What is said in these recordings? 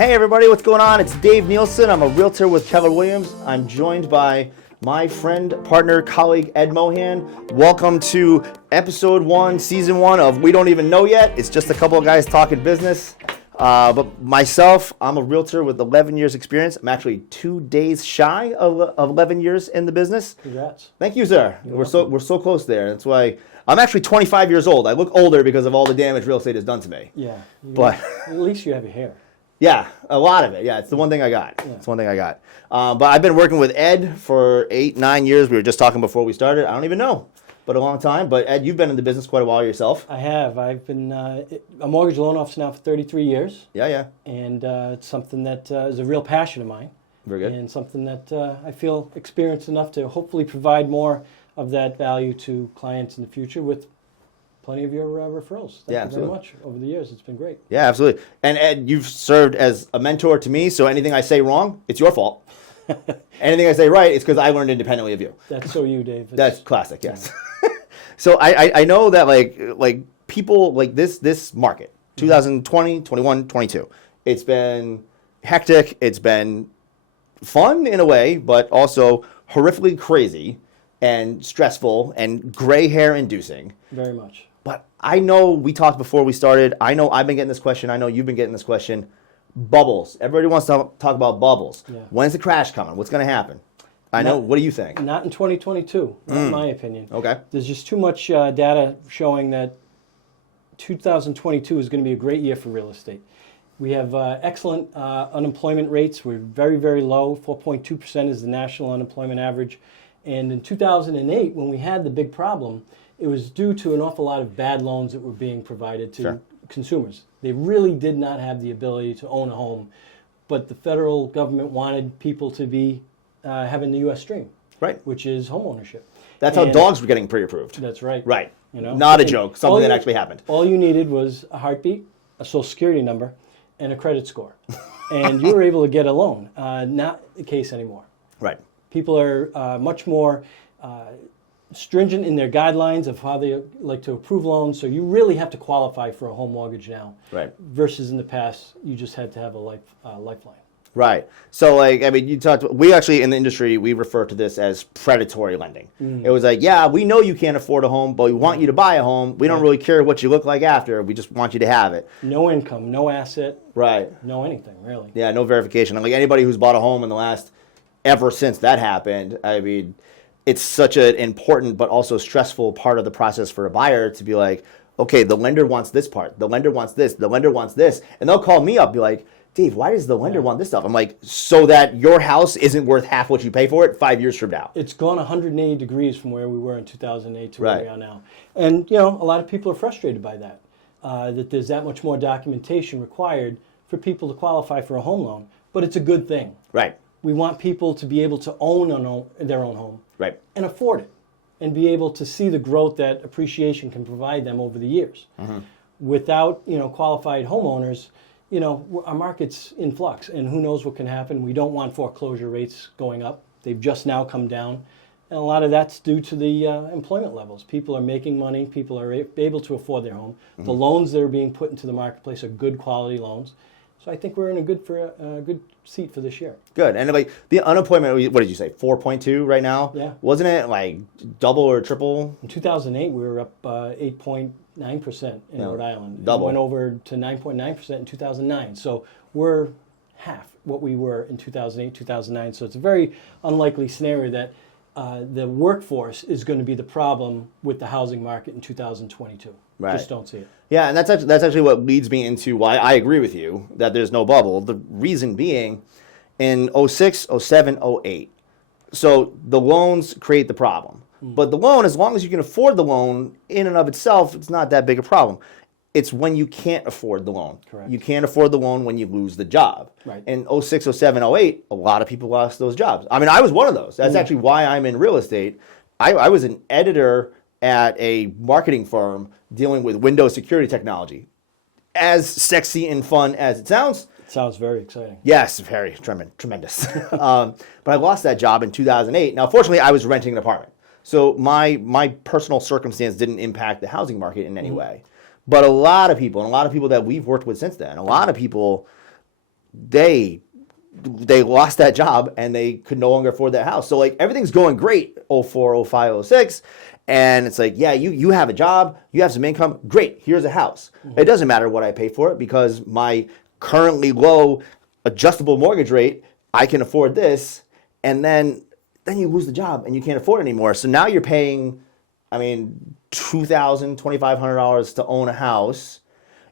Hey everybody, what's going on? It's Dave Nielsen. I'm a realtor with Keller Williams. I'm joined by my friend, partner, colleague, Ed Mohan. Welcome to episode 1, season 1 of We Don't Even Know Yet. It's just a couple of guys talking business. But myself, I'm a realtor with 11 years experience. I'm actually 2 days shy of 11 years in the business. Congrats. Thank you, sir. We're so close there. That's why I'm actually 25 years old. I look older because of all the damage real estate has done to me. Yeah. But at least you have your hair. Yeah, a lot of it. Yeah, it's the one thing I got. Yeah. It's one thing I got. But I've been working with Ed for 8-9 years. We were just talking before we started. I don't even know, but a long time. But Ed, you've been in the business quite a while yourself. I have. I've been a mortgage loan officer now for 33 years. Yeah. And it's something that is a real passion of mine. Very good. And something that I feel experienced enough to hopefully provide more of that value to clients in the future with plenty of your referrals. Thank you very much over the years. It's been great. Yeah, absolutely. And Ed, you've served as a mentor to me, so anything I say wrong, it's your fault. Anything I say right, it's because I learned independently of you. That's so you, Dave. That's classic, yes. So I know that like people like this market, 2020, 21, 22, it's been hectic, it's been fun in a way, but also horrifically crazy and stressful and gray hair inducing. Very much. But I know we talked before we started. I know I've been getting this question. I know you've been getting this question. Bubbles. Everybody wants to talk about bubbles. Yeah. When's the crash coming? What's going to happen? I know. What do you think? Not in 2022, in my opinion. Okay. There's just too much data showing that 2022 is going to be a great year for real estate. We have excellent unemployment rates. We're very, very low. 4.2% is the national unemployment average. And in 2008, when we had the big problem, it was due to an awful lot of bad loans that were being provided to consumers. They really did not have the ability to own a home, but the federal government wanted people to be having the U.S. stream, Right. which is home ownership. That's how dogs were getting pre-approved. That's right. Right. You know, not a joke. Something that actually happened. All you needed was a heartbeat, a social security number, and a credit score, and you were able to get a loan. Not the case anymore. Right. People are much more stringent in their guidelines of how they like to approve loans, so you really have to qualify for a home mortgage now. Right. Versus in the past, you just had to have a lifeline. Right. So, you talked. We actually in the industry we refer to this as predatory lending. It was like, yeah, we know you can't afford a home, but we want you to buy a home. We don't really care what you look like after. We just want you to have it. No income, no asset. Right. No anything really. Yeah. No verification. And like anybody who's bought a home in the last ever since that happened, I mean, it's such an important but also stressful part of the process for a buyer to be like, okay, the lender wants this part, the lender wants this, the lender wants this, and they'll call me up and be like, Dave, why does the lender want this stuff? I'm like, so that your house isn't worth half what you pay for it 5 years from now. It's gone 180 degrees from where we were in 2008 to where we are now. And, a lot of people are frustrated by that, that there's that much more documentation required for people to qualify for a home loan. But it's a good thing. Right. We want people to be able to own their own home. Right. And afford it. And be able to see the growth that appreciation can provide them over the years. Without, qualified homeowners, our market's in flux, and who knows what can happen. We don't want foreclosure rates going up. They've just now come down. And a lot of that's due to the employment levels. People are making money. People are able to afford their home. The loans that are being put into the marketplace are good quality loans. So I think we're in a good seat for this year. Good. And like the unemployment, what did you say, 4.2 right now? Yeah. Wasn't it like double or triple? In 2008, we were up 8.9% in Rhode Island. Double. It went over to 9.9% in 2009. So we're half what we were in 2008, 2009. So it's a very unlikely scenario that the workforce is going to be the problem with the housing market in 2022. Right. Just don't see it. Yeah, and that's actually what leads me into why I agree with you that there's no bubble. The reason being, in 06, 07, 08, so the loans create the problem. But the loan, as long as you can afford the loan in and of itself, it's not that big a problem. It's when you can't afford the loan. Correct. You can't afford the loan when you lose the job. Right. In 06, 07, 08, a lot of people lost those jobs. I mean, I was one of those. That's actually why I'm in real estate. I was an editor at a marketing firm dealing with Windows security technology. As sexy and fun as it sounds. It sounds very exciting. Yes, very tremendous. But I lost that job in 2008. Now, fortunately, I was renting an apartment. So my personal circumstance didn't impact the housing market in any way. But a lot of people, and a lot of people that we've worked with since then, a lot of people they lost that job and they could no longer afford that house. So like everything's going great, 04, 05, 06. And it's like, yeah, you have a job, you have some income, great, here's a house. It doesn't matter what I pay for it because my currently low adjustable mortgage rate, I can afford this. And then you lose the job and you can't afford it anymore. So now you're paying, $2,000, $2,500 to own a house.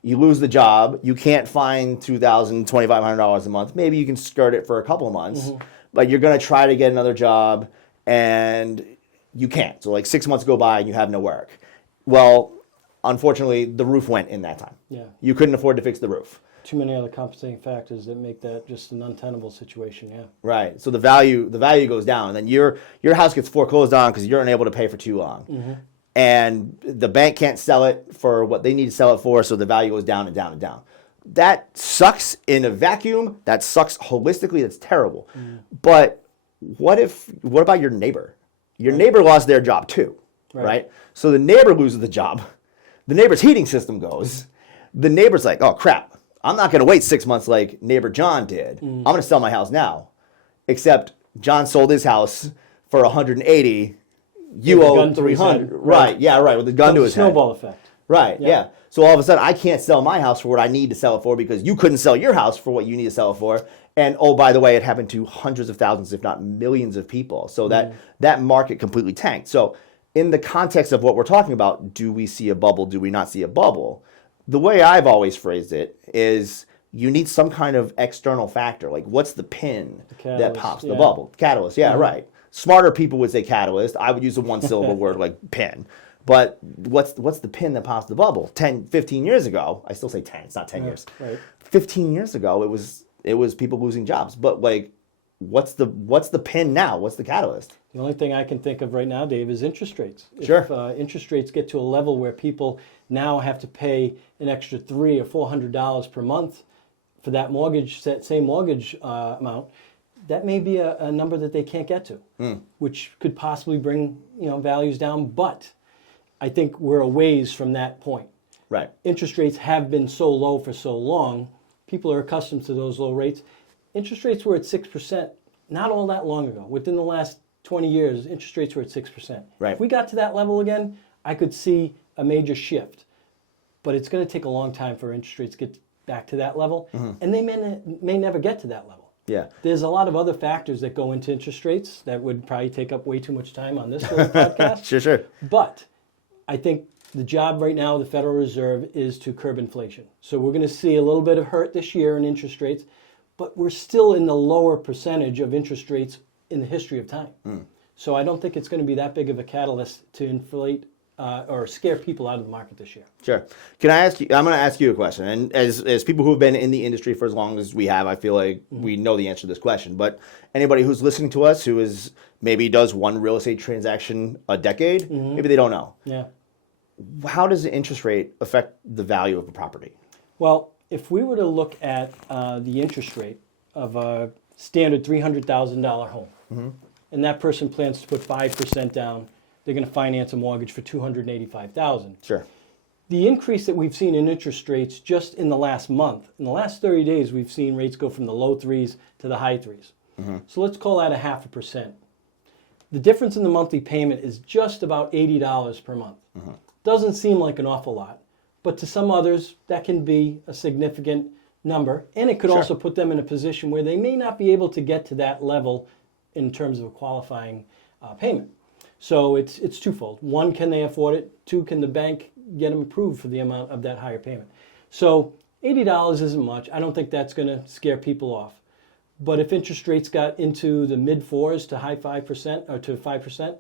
You lose the job. You can't find $2,000, $2,500 a month. Maybe you can skirt it for a couple of months, but you're going to try to get another job and you can't. So like 6 months go by and you have no work. Well, unfortunately, the roof went in that time. Yeah. You couldn't afford to fix the roof. Too many other compensating factors that make that just an untenable situation. Yeah. Right. So the value goes down, and then your house gets foreclosed on because you're unable to pay for too long. And the bank can't sell it for what they need to sell it for, so the value goes down and down and down. That sucks in a vacuum. That sucks holistically. That's terrible. But what about your neighbor? Your neighbor lost their job too, right? So the neighbor loses the job. The neighbor's heating system goes. The neighbor's like, oh crap, I'm not going to wait 6 months like neighbor John did. I'm going to sell my house now. Except John sold his house for 180. You owe 300. Right. Yeah, right. With the gun to his head. Snowball effect. Right. Yeah. So all of a sudden, I can't sell my house for what I need to sell it for because you couldn't sell your house for what you need to sell it for. And oh, by the way, it happened to hundreds of thousands, if not millions of people. So that market completely tanked. So in the context of what we're talking about, do we see a bubble? Do we not see a bubble? The way I've always phrased it is you need some kind of external factor. Like what's the pin that pops the bubble? Catalyst. Yeah, right. Smarter people would say catalyst. I would use a one-syllable word like pin. But what's the pin that pops the bubble? 10, 15 years ago, I still say 10, it's not 10 years. Right. 15 years ago, it was people losing jobs. But like, what's the pin now? What's the catalyst? The only thing I can think of right now, Dave, is interest rates. Sure. If interest rates get to a level where people now have to pay an extra $300 or $400 per month for that mortgage, that same mortgage amount, that may be a number that they can't get to, which could possibly bring values down. But I think we're a ways from that point. Right. Interest rates have been so low for so long. People are accustomed to those low rates. Interest rates were at 6% not all that long ago. Within the last 20 years, interest rates were at 6%. Right. If we got to that level again, I could see a major shift. But it's going to take a long time for interest rates to get back to that level. And they may never get to that level. Yeah. There's a lot of other factors that go into interest rates that would probably take up way too much time on this little podcast. Sure. But I think the job right now of the Federal Reserve is to curb inflation. So we're going to see a little bit of hurt this year in interest rates, but we're still in the lower percentage of interest rates in the history of time. So I don't think it's going to be that big of a catalyst to inflate or scare people out of the market this year. Sure. Can I ask you? I'm going to ask you a question. And as people who have been in the industry for as long as we have, I feel like we know the answer to this question. But anybody who's listening to us who is maybe does one real estate transaction a decade, maybe they don't know. Yeah. How does the interest rate affect the value of a property? Well, if we were to look at the interest rate of a standard $300,000 home, and that person plans to put 5% down, they're going to finance a mortgage for $285,000. Sure. The increase that we've seen in interest rates just in the last month, in the last 30 days, we've seen rates go from the low threes to the high threes. So let's call that a 0.5%. The difference in the monthly payment is just about $80 per month. Doesn't seem like an awful lot, but to some others, that can be a significant number, and it could also put them in a position where they may not be able to get to that level in terms of a qualifying payment. So it's twofold. One, can they afford it? Two, can the bank get them approved for the amount of that higher payment? So $80 isn't much. I don't think that's going to scare people off. But if interest rates got into the mid 4s to high 5% or to 5%,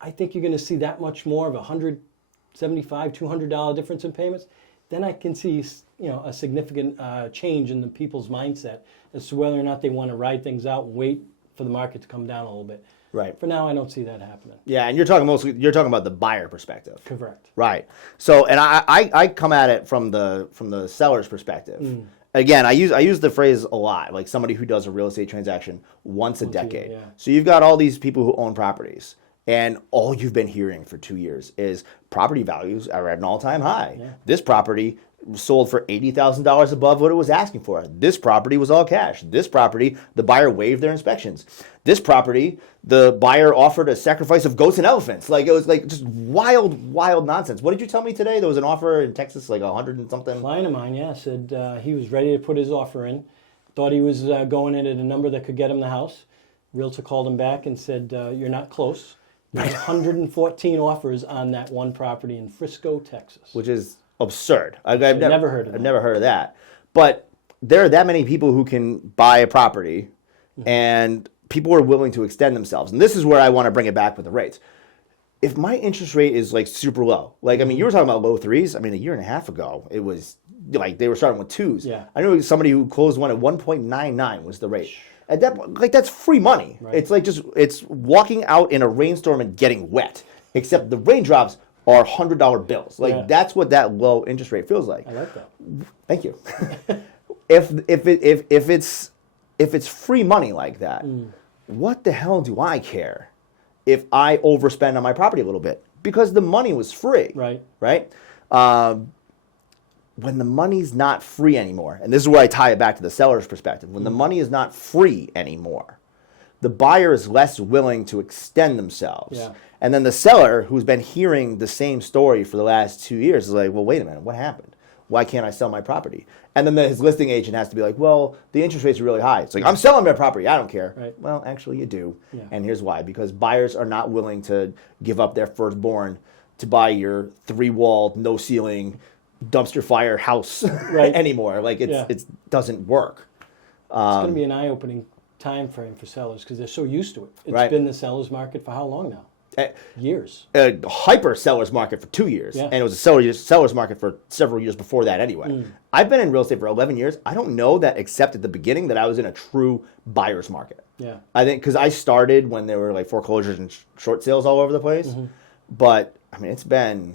I think you're going to see that much more of $175, $200 difference in payments. Then I can see a significant change in the people's mindset as to whether or not they want to ride things out and wait for the market to come down a little bit. Right. For now, I don't see that happening. Yeah, and you're talking about the buyer perspective. Correct. Right. So, and I come at it from the seller's perspective. Again, I use the phrase a lot, like somebody who does a real estate transaction once a decade. So you've got all these people who own properties, and all you've been hearing for 2 years is property values are at an all-time high. This property sold for $80,000 above what it was asking for. This property was all cash. This property, the buyer waived their inspections. This property, the buyer offered a sacrifice of goats and elephants. Like, it was like just wild nonsense. What did you tell me today? There was an offer in Texas, like 100 and something. A client of mine, yeah, said he was ready to put his offer in. Thought he was going in at a number that could get him the house. Realtor called him back and said, you're not close. There's 114 offers on that one property in Frisco, Texas. Which is absurd. I've never heard of that. I've never heard of that. But there are that many people who can buy a property, and people are willing to extend themselves. And this is where I want to bring it back with the rates. If my interest rate is like super low, like, I mean, you were talking about low threes. I mean, a year and a half ago, it was like they were starting with twos. Yeah. I knew somebody who closed one at 1.99 was the rate. At that point, like, that's free money. Right. It's like it's walking out in a rainstorm and getting wet, except the raindrops are $100 bills. Like, that's what that low interest rate feels like. I like that. Thank you. if it's free money like that, what the hell do I care if I overspend on my property a little bit? Because the money was free. Right. Right? When the money's not free anymore, and this is where I tie it back to the seller's perspective, when the money is not free anymore, the buyer is less willing to extend themselves. Yeah. And then the seller, who's been hearing the same story for the last 2 years, is like, well, wait a minute, what happened? Why can't I sell my property? And then his listing agent has to be like, well, the interest rates are really high. It's like, I'm selling my property, I don't care. Right. Well, actually you do. Yeah. And here's why. Because buyers are not willing to give up their firstborn to buy your 3-walled, no-ceiling, dumpster fire house anymore. Like, it doesn't work. It's going to be an eye-opening time frame for sellers because they're so used to it. It's been the seller's market for how long now? Years. A hyper seller's market for 2 years. And it was a seller's market for several years before that anyway. I've been in real estate for 11 years. I don't know that, except at the beginning, that I was in a true buyer's market. Yeah. I think because I started when there were like foreclosures and short sales all over the place. But, I mean, it's been...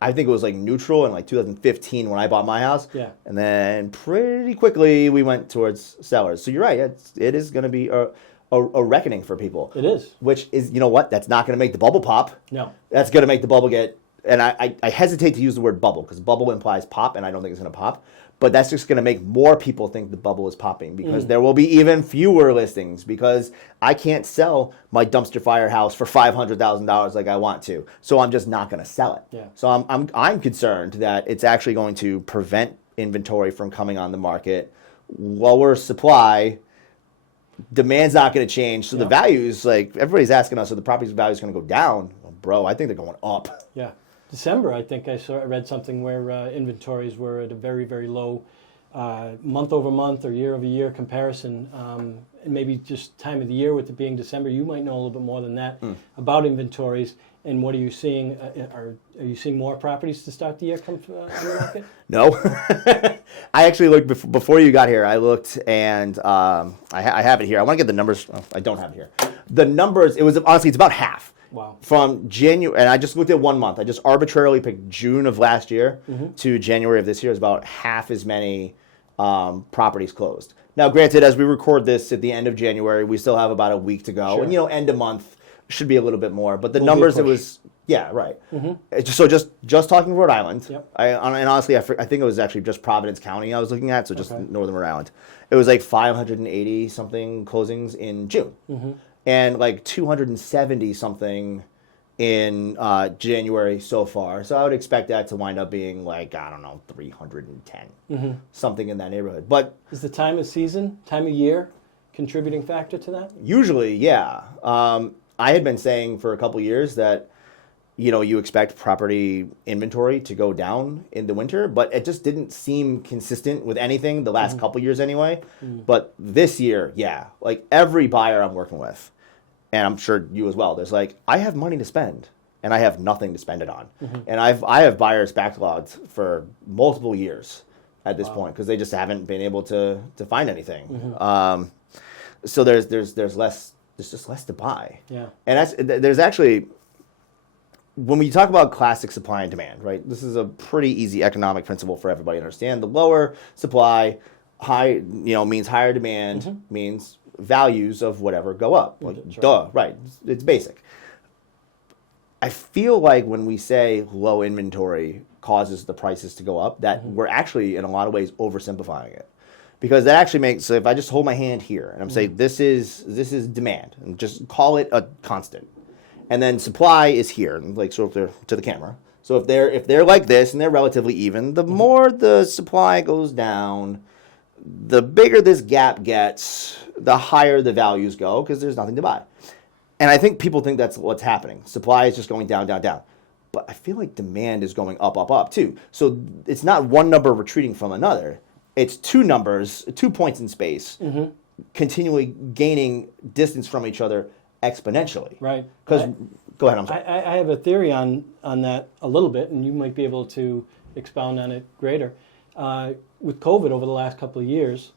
I think it was like neutral in like 2015 when I bought my house. Yeah. And then pretty quickly we went towards sellers. So you're right. It is going to be a reckoning for people. It is. Which is, you know what? That's not going to make the bubble pop. No. That's going to make the bubble get... And I hesitate to use the word bubble because bubble implies pop, and I don't think it's going to pop. But that's just going to make more people think the bubble is popping because there will be even fewer listings because I can't sell my dumpster fire house for $500,000 like I want to. So I'm just not going to sell it. Yeah. So I'm concerned that it's actually going to prevent inventory from coming on the market, lower supply. Demand's not going to change. So the values, like everybody's asking us, so the property's value is going to go down. Well, bro, I think they're going up. Yeah. December, I think I read something where inventories were at a very, very low month-over-month or year-over-year comparison. And maybe just time of the year with it being December, you might know a little bit more than that about inventories. And what are you seeing? Are you seeing more properties to start the year come on the market? No. I actually looked before you got here. I looked and I have it here. I want to get the numbers. Oh, I don't have it here. The numbers, honestly, it's about half. Wow. From January, and I just looked at 1 month. I just arbitrarily picked June of last year to January of this year. Is about half as many properties closed. Now, granted, as we record this at the end of January, we still have about a week to go. Sure. And, end of month should be a little bit more. But the numbers, it was, right. So just talking Rhode Island, and honestly, I think it was actually just Providence County I was looking at, so just northern Rhode Island. It was like 580-something closings in June. And like 270 something in January so far. So I would expect that to wind up being like, I don't know, 310, something in that neighborhood. But is the time of year, contributing factor to that? Usually, yeah. I had been saying for a couple years that, you expect property inventory to go down in the winter, but it just didn't seem consistent with anything the last couple years anyway. But this year, like every buyer I'm working with, and I'm sure you as well, there's like, I have money to spend and I have nothing to spend it on. And I have buyers backlogged for multiple years at this point because they just haven't been able to find anything. So there's just less to buy. Yeah. And there's actually, when we talk about classic supply and demand, right? This is a pretty easy economic principle for everybody to understand. The lower supply, means higher demand, means values of whatever go up. Like, duh, right? It's basic. I feel like when we say low inventory causes the prices to go up, that we're actually in a lot of ways oversimplifying it. Because that actually makes, so if I just hold my hand here and I'm saying this is demand, and just call it a constant. And then supply is here, like so if they're to the camera. So if they're like this and they're relatively even, the more the supply goes down, the bigger this gap gets, the higher the values go because there's nothing to buy. And I think people think that's what's happening. Supply is just going down, down, down. But I feel like demand is going up, up, up too. So it's not one number retreating from another. It's two numbers, 2 points in space, continually gaining distance from each other exponentially. Right. Because, go ahead, I'm sorry. I have a theory on that a little bit, and you might be able to expound on it greater. With COVID over the last couple of years,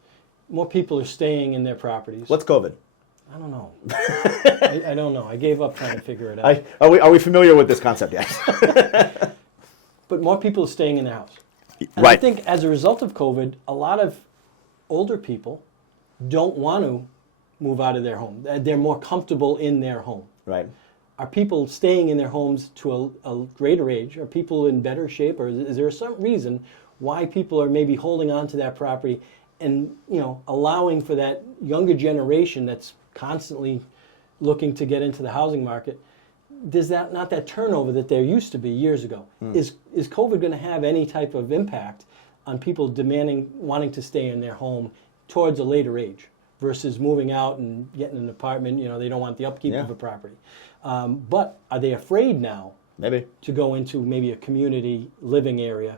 more people are staying in their properties. What's COVID? I don't know. I don't know. I gave up trying to figure it out. Are we familiar with this concept yet? But more people are staying in their house. And Right. I think as a result of COVID, a lot of older people don't want to move out of their home. They're more comfortable in their home. Right. Are people staying in their homes to a greater age? Are people in better shape? Or is there some reason why people are maybe holding on to that property and, allowing for that younger generation that's constantly looking to get into the housing market? There's not that turnover that there used to be years ago. Is COVID going to have any type of impact on people wanting to stay in their home towards a later age versus moving out and getting an apartment? They don't want the upkeep of a property. But are they afraid now Maybe. to go into maybe a community living area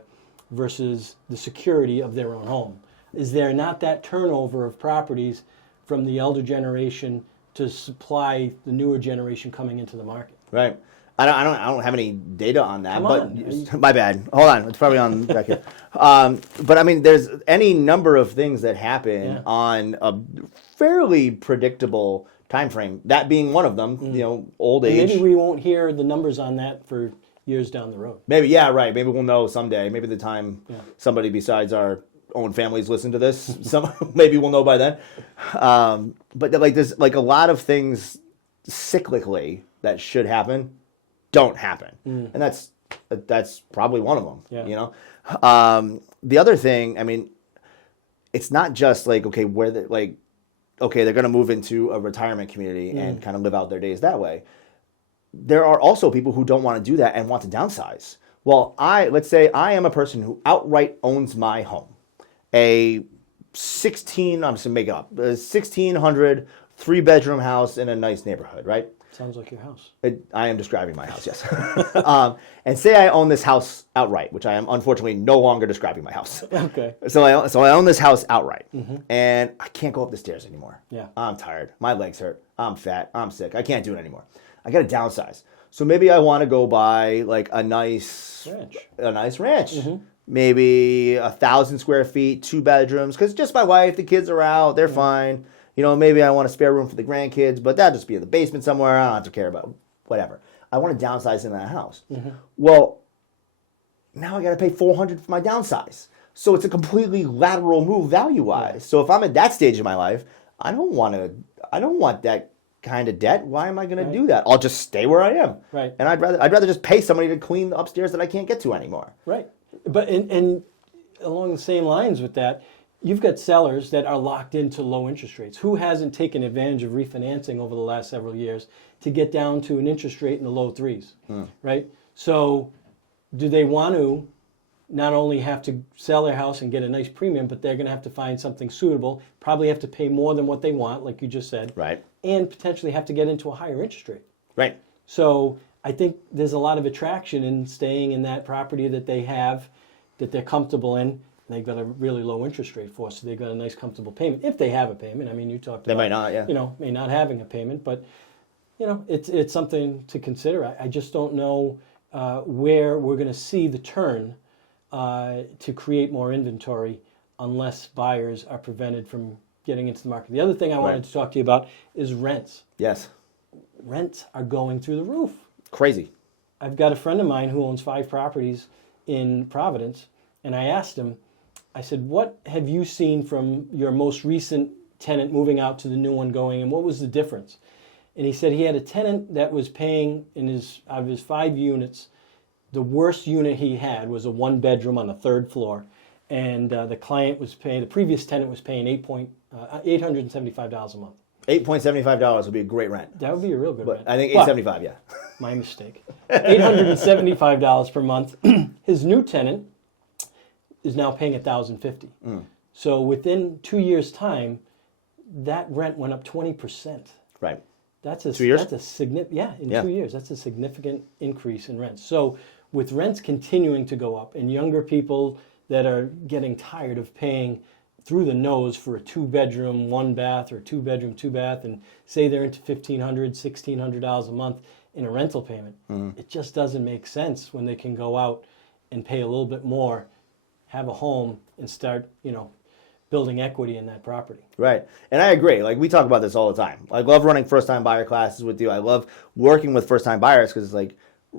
versus the security of their own home? Is there not that turnover of properties from the elder generation to supply the newer generation coming into the market? Right. I don't have any data on that. Come but on. My bad. Hold on. It's probably on back here. But I mean, there's any number of things that happen on a fairly predictable time frame. That being one of them. Old age. Maybe we won't hear the numbers on that for years down the road. Maybe. Yeah. Right. Maybe we'll know someday. Maybe the time somebody besides our own families listen to this, maybe we'll know by then. But there's like a lot of things cyclically that should happen don't happen, and that's probably one of them. Yeah. The other thing, I mean, it's not just like they're going to move into a retirement community and kind of live out their days that way. There are also people who don't want to do that and want to downsize. Well, let's say I am a person who outright owns my home, a 1600 3-bedroom house in a nice neighborhood, right? Sounds like your house. I am describing my house, yes. And say I own this house outright, which I am unfortunately no longer describing my house. Okay. So I own this house outright, and I can't go up the stairs anymore. Yeah. I'm tired. My legs hurt. I'm fat. I'm sick. I can't do it anymore. I got to downsize. So maybe I want to go buy like a nice ranch. Maybe 1,000 square feet, 2 bedrooms, because just my wife, the kids are out, they're fine. Maybe I want a spare room for the grandkids, but that'll just be in the basement somewhere. I don't have to care about whatever. I want to downsize in that house. Well, now I got to pay $400 for my downsize. So it's a completely lateral move value-wise. So if I'm at that stage of my life, I don't want that kind of debt. Why am I going to do that? I'll just stay where I am. Right. And I'd rather just pay somebody to clean the upstairs that I can't get to anymore. Right. But and along the same lines with that, you've got sellers that are locked into low interest rates. Who hasn't taken advantage of refinancing over the last several years to get down to an interest rate in the low 3s, right? So do they want to not only have to sell their house and get a nice premium, but they're going to have to find something suitable, probably have to pay more than what they want, like you just said, right? And potentially have to get into a higher interest rate. Right. So I think there's a lot of attraction in staying in that property that they have, that they're comfortable in. They've got a really low interest rate for, so they've got a nice, comfortable payment. If they have a payment, I mean, you talked about they might not, yeah. May not having a payment, but it's something to consider. I just don't know where we're going to see the turn to create more inventory unless buyers are prevented from getting into the market. The other thing I wanted to talk to you about is rents. Yes. Rents are going through the roof. Crazy. I've got a friend of mine who owns 5 properties in Providence, and I asked him, I said, what have you seen from your most recent tenant moving out to the new one going, and what was the difference? And he said he had a tenant that was paying out of his 5 units, the worst unit he had was a 1-bedroom on the 3rd floor. And the previous tenant was paying $875 a month. $8.75 would be a great rent. That would be a real good rent. I think $8.75, yeah. My mistake. $875 per month. His new tenant is now paying $1,050. So within 2 years' time, that rent went up 20%. Right. That's a 2 years? That's a significant. 2 years. That's a significant increase in rents. So with rents continuing to go up and younger people that are getting tired of paying through the nose for a 2-bedroom, 1-bath, or 2-bedroom, 2-bath, and say they're into $1,500, $1,600 a month in a rental payment, it just doesn't make sense when they can go out and pay a little bit more, have a home, and start, building equity in that property. Right. And I agree. Like, we talk about this all the time. I love running first-time buyer classes with you. I love working with first-time buyers because it's like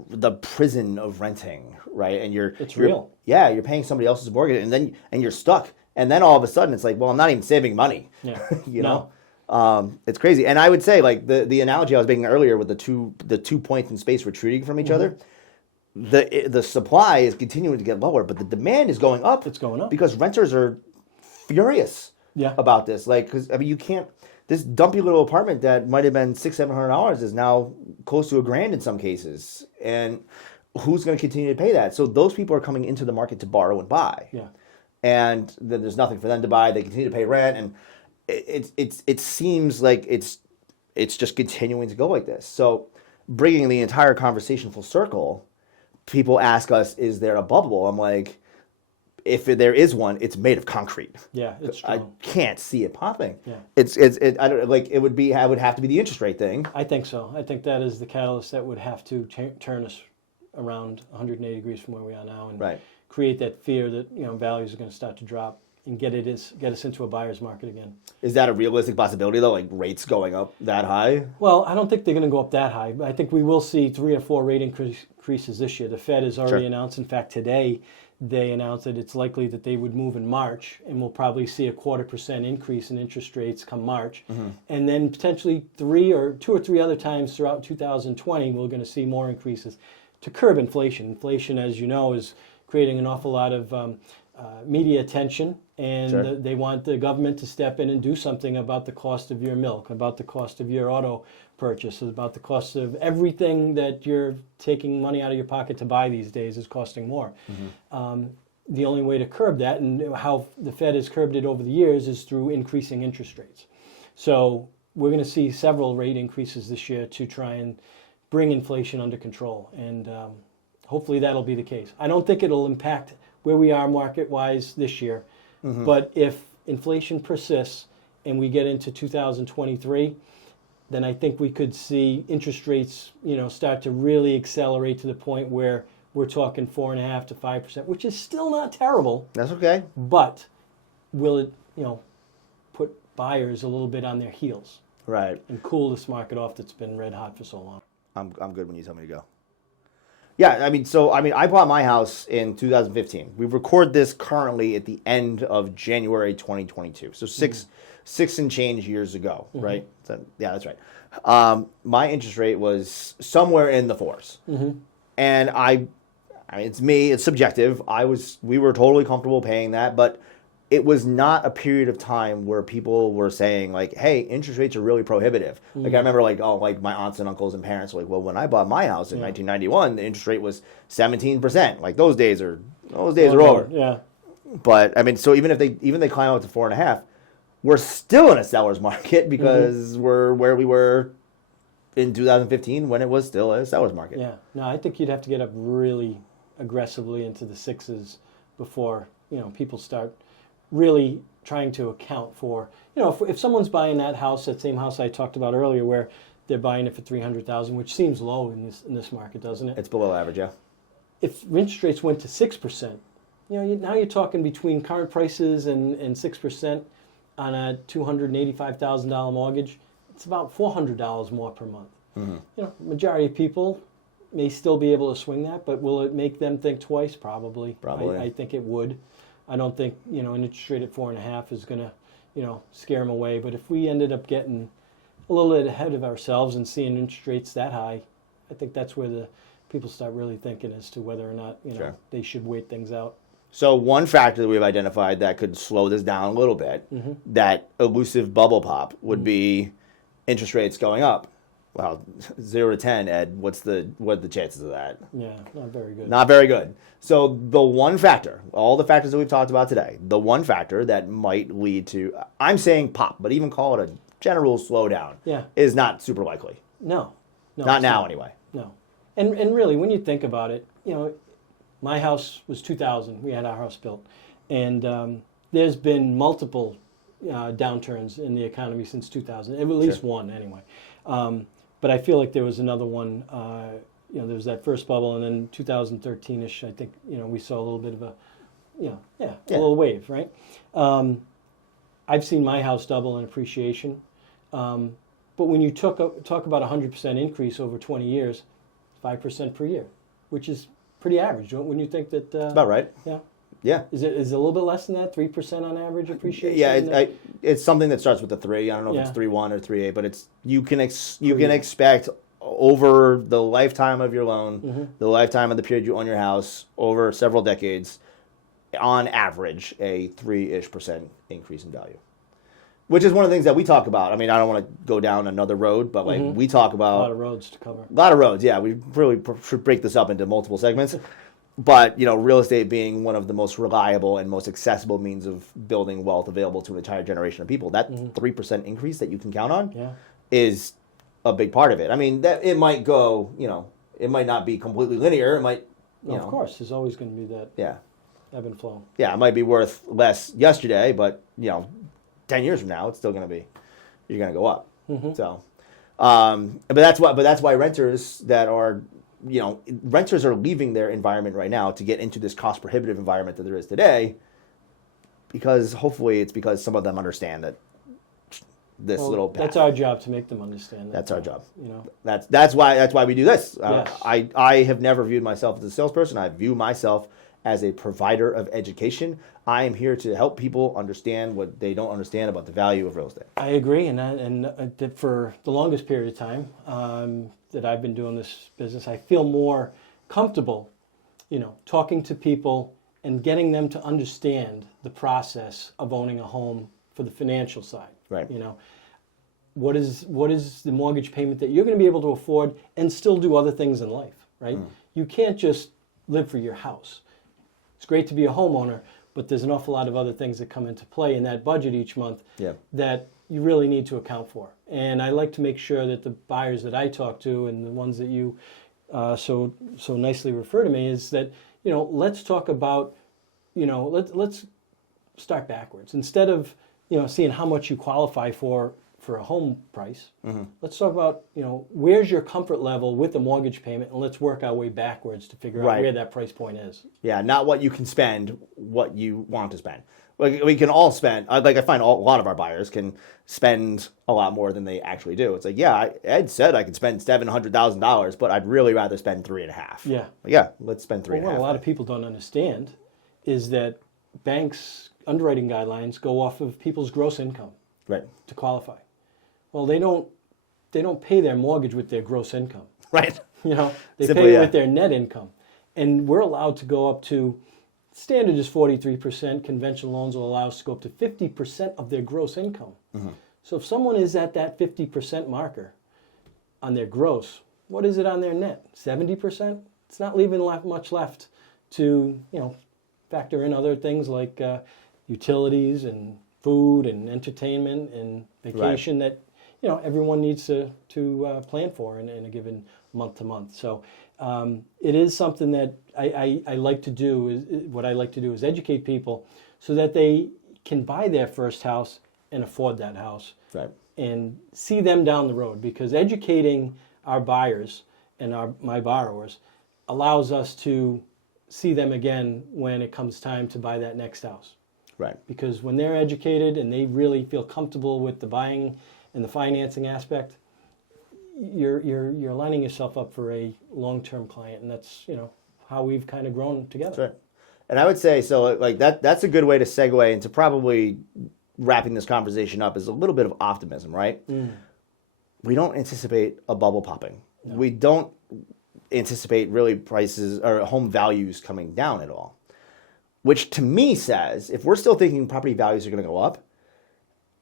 the prison of renting, right? And it's real. Yeah, you're paying somebody else's mortgage, and you're stuck. And then all of a sudden, it's like, well, I'm not even saving money. Yeah. you know, it's crazy. And I would say, like the analogy I was making earlier with the two points in space retreating from each other, the supply is continuing to get lower, but the demand is going up. It's going up because renters are furious about this. Like, because you can't. This dumpy little apartment that might have been $600-700 is now close to $1,000 in some cases, and who's going to continue to pay that? So those people are coming into the market to borrow and buy. Yeah. And then there's nothing for them to buy. They continue to pay rent, and it seems like it's just continuing to go like this. So, bringing the entire conversation full circle, people ask us, "Is there a bubble?" I'm like, if there is one, it's made of concrete. Yeah, it's true. I can't see it popping. Yeah, I don't like. It would have to be the interest rate thing. I think so. I think that is the catalyst that would have to turn us around 180 degrees from where we are now, and create that fear that values are going to start to drop and get us into a buyer's market again. Is that a realistic possibility though? Like rates going up that high? Well, I don't think they're going to go up that high. I think we will see 3 or 4 rate increases this year. The Fed has already announced. In fact, today they announced that it's likely that they would move in March, and we'll probably see a 0.25% increase in interest rates come March, and then potentially 2 or 3 other times throughout 2020 we're going to see more increases to curb inflation. Inflation, as you know, is creating an awful lot of media attention, and they want the government to step in and do something about the cost of your milk, about the cost of your auto purchase, about the cost of everything that you're taking money out of your pocket to buy these days is costing more. The only way to curb that, and how the Fed has curbed it over the years, is through increasing interest rates. So we're going to see several rate increases this year to try and bring inflation under control, and hopefully that'll be the case. I don't think it'll impact where we are market-wise this year, but if inflation persists and we get into 2023, then I think we could see interest rates, start to really accelerate to the point where we're talking 4.5% to 5%, which is still not terrible. That's okay. But will it, put buyers a little bit on their heels? Right. And cool this market off that's been red hot for so long. I'm good when you tell me to go. Yeah, I bought my house in 2015. We record this currently at the end of January 2022. So six and change years ago, right? So, yeah, that's right. My interest rate was somewhere in the 4s. And it's me, it's subjective. We were totally comfortable paying that, but it was not a period of time where people were saying like, hey, interest rates are really prohibitive. Like I remember like my aunts and uncles and parents were like, well, when I bought my house in 1991, the interest rate was 17%. Like those days are over. Yeah. But so even they climb up to 4.5, we're still in a seller's market because we're where we were in 2015 when it was still a seller's market. Yeah. No, I think you'd have to get up really aggressively into the 6s before, people start really trying to account for, if someone's buying that house, that same house I talked about earlier, where they're buying it for $300,000, which seems low in this market, doesn't it? It's below average, yeah. If interest rates went to 6%, now you're talking between current prices and 6% on a $285,000 mortgage. It's about $400 more per month. Majority of people may still be able to swing that, but will it make them think twice? Probably. I think it would. I don't think, an interest rate at 4.5 is going to, scare them away. But if we ended up getting a little bit ahead of ourselves and seeing interest rates that high, I think that's where the people start really thinking as to whether or not Sure. they should wait things out. So one factor that we've identified that could slow this down a little bit, that elusive bubble pop, would be interest rates going up. Well, 0 to 10, Ed, what are the chances of that? Yeah, not very good. Not very good. So the one factor, all the factors that we've talked about today, the one factor that might lead to, I'm saying pop, but even call it a general slowdown, is not super likely. No, not now anyway. No. And really, when you think about it, my house was 2000. We had our house built. And there's been multiple downturns in the economy since 2000, at least one anyway. But I feel like there was another one, there was that first bubble, and then 2013-ish, I think, we saw a little bit of a, a little wave, right? I've seen my house double in appreciation. But when you talk about a 100% increase over 20 years, 5% per year, which is pretty average. Wouldn't you think that? That's about right. Yeah. Yeah. Is it a little bit less than that? 3% on average appreciation? Yeah, it's something that starts with a 3. I don't know if it's 3.1 or 3.8, but you can expect over the lifetime of your loan, the lifetime of the period you own your house, over several decades, on average, a 3-ish% increase in value. Which is one of the things that we talk about. I mean, I don't want to go down another road, but we talk about a lot of roads to cover. A lot of roads, yeah. We really should break this up into multiple segments. But, real estate being one of the most reliable and most accessible means of building wealth available to an entire generation of people, that 3% increase that you can count on is a big part of it. I mean, that it might go, it might not be completely linear. It might, of course, there's always going to be that ebb and flow. Yeah, it might be worth less yesterday, but, 10 years from now, it's still going to be, you're going to go up. So, but that's why renters that are, renters are leaving their environment right now to get into this cost prohibitive environment that there is today, because hopefully it's because some of them understand that this little path. That's our job to make them understand that. That's our job. That's why we do this. Yes. I have never viewed myself as a salesperson. I view myself as a provider of education. I am here to help people understand what they don't understand about the value of real estate. I agree, and for the longest period of time that I've been doing this business, I feel more comfortable, talking to people and getting them to understand the process of owning a home for the financial side. Right. What is the mortgage payment that you're going to be able to afford and still do other things in life, right? You can't just live for your house. It's great to be a homeowner, but there's an awful lot of other things that come into play in that budget each month that you really need to account for. And I like to make sure that the buyers that I talk to and the ones that you so nicely refer to me is that, let's talk about, let's start backwards. Instead of, seeing how much you qualify for a home price, let's talk about, where's your comfort level with the mortgage payment, and let's work our way backwards to figure out where that price point is. Yeah, not what you can spend, what you want to spend. We can all spend, I find a lot of our buyers can spend a lot more than they actually do. It's like, Ed said I could spend $700,000, but I'd really rather spend 3.5. Yeah, let's spend 3.5. What a lot of people don't understand is that banks' underwriting guidelines go off of people's gross income to qualify. Well, they don't pay their mortgage with their gross income. Right. They pay it with their net income. And we're allowed to go up to, standard is 43%, conventional loans will allow us to go up to 50% of their gross income. So if someone is at that 50% marker on their gross, what is it on their net? 70%? It's not leaving much left to, factor in other things like utilities and food and entertainment and vacation that everyone needs to plan for in a given month to month. So it is something that I like to do. What I like to do is educate people so that they can buy their first house and afford that house, and see them down the road. Because educating our buyers and my borrowers allows us to see them again when it comes time to buy that next house. Right. Because when they're educated and they really feel comfortable with the buying and the financing aspect, you're lining yourself up for a long-term client, and that's how we've kind of grown together. That's right. And I would say that's a good way to segue into probably wrapping this conversation up is a little bit of optimism, right? we don't anticipate a bubble popping. No. We don't anticipate really prices or home values coming down at all. Which to me says, if we're still thinking property values are going to go up,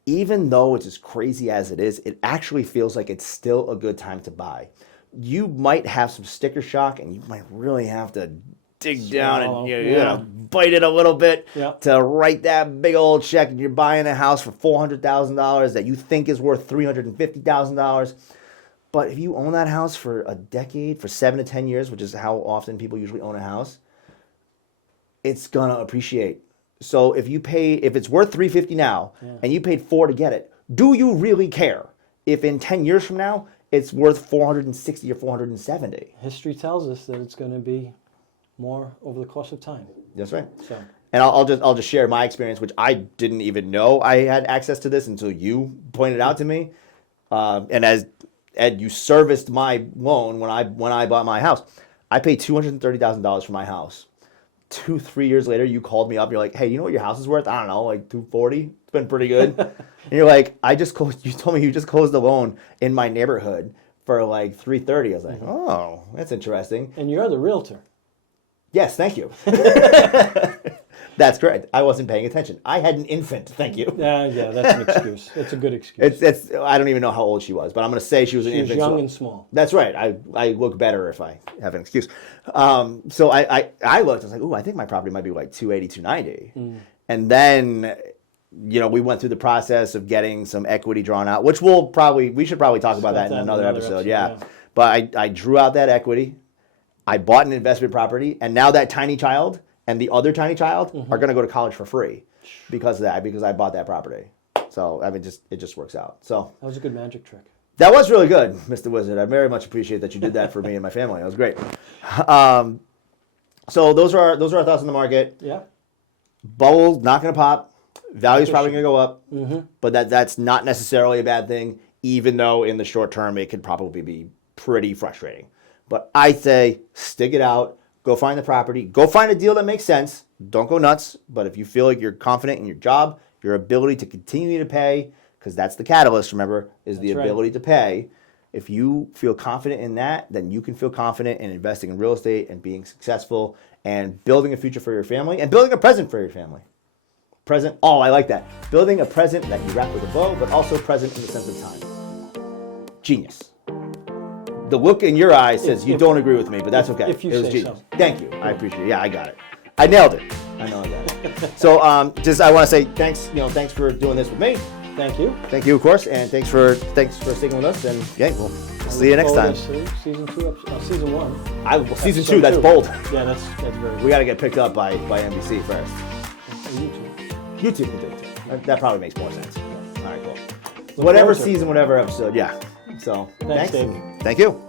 even though it's as crazy as it is, it actually feels like it's still a good time to buy. You might have some sticker shock, and you might really have to dig down and you gotta bite it a little bit to write that big old check. And you're buying a house for $400,000 that you think is worth $350,000. But if you own that house for a decade, for 7 to 10 years, which is how often people usually own a house, it's gonna appreciate. So if it's worth $350 now and you paid $4 to get it, do you really care if in 10 years from now it's worth $460 or $470? History tells us that it's going to be more over the course of time. That's right. So, and I'll just share my experience, which I didn't even know I had access to this until you pointed out to me. And as Ed, you serviced my loan when I bought my house. I paid $230,000 for my house. 2-3 years later, you called me up. You're like, hey, you know what your house is worth? I don't know, like $240. It's been pretty good. And you're like, you told me you just closed a loan in my neighborhood for like $330. I was like, oh, that's interesting. And you're the realtor. Yes, thank you. That's correct. I wasn't paying attention. I had an infant. Thank you. Yeah, that's an excuse. It's a good excuse. It's. I don't even know how old she was, but I'm going to say she was an infant. She was young and small. That's right. I look better if I have an excuse. So I looked. I was like, ooh, I think my property might be like $280, $290. And then, we went through the process of getting some equity drawn out, which we should probably talk about that in another episode. Yeah. But I drew out that equity. I bought an investment property, and now that tiny child and the other tiny child are going to go to college for free because I bought that property. So it just works out. So that was a good magic trick. That was really good, Mr. Wizard. I very much appreciate that you did that for me and my family. That was great. So those are our thoughts on the market. Yeah. Bubble not going to pop. Value's probably going to go up. But that's not necessarily a bad thing, even though in the short term it could probably be pretty frustrating. But I say stick it out. Go find the property. Go find a deal that makes sense. Don't go nuts. But if you feel like you're confident in your job, your ability to continue to pay, because that's the catalyst, remember, is the ability to pay. If you feel confident in that, then you can feel confident in investing in real estate and being successful and building a future for your family and building a present for your family. Present. Oh, I like that. Building a present that you wrap with a bow, but also present in the sense of time. Genius. The look in your eyes says you don't agree with me, but that's okay. If you say genius. So. Thank you. I appreciate it. Yeah, I got it. I nailed it. I know I got it. So I want to say thanks. Thanks for doing this with me. Thank you. Thank you, of course, and thanks for sticking with us. And we'll see you next time. Season 2, season 1. Season 2. That's bold. Yeah, that's very good. We got to get picked up by NBC first. YouTube can do it too. That probably makes more sense. All right, cool. Whatever season, whatever episode. Yeah. So thanks Dave. Thank you.